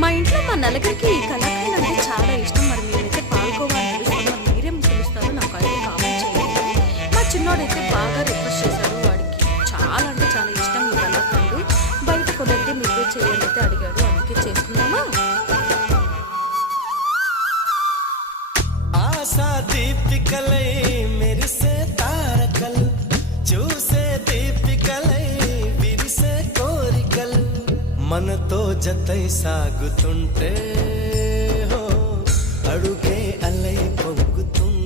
మా ఇంట్లో మా నలుగురికి ఈ కలాకండ్ అంటే చాలా ఇష్టం. మరి మీరైతే పాల్కోవా అని పిలుస్తారు, మరి మీరేం పిలుస్తారో నాకు అయితే కామెంట్ చేయండి. మా చిన్నోడైతే బాగా రిక్వెస్ట్ చేశాడు, వాడికి చాలా అంటే చాలా ఇష్టం ఈ కలాకండ్. బయట కొనంటే మీరే చేయాలి అయితే అడిగాడు, అందుకే చేసుకున్నామా. ఆశా దీపికలై మెరిసే తారకలు, చూసే దీపికలై విరిసే కోరికలు, మనతో జతై సాగుతుంటే హో అడుగే అలై పొంగుతుంటే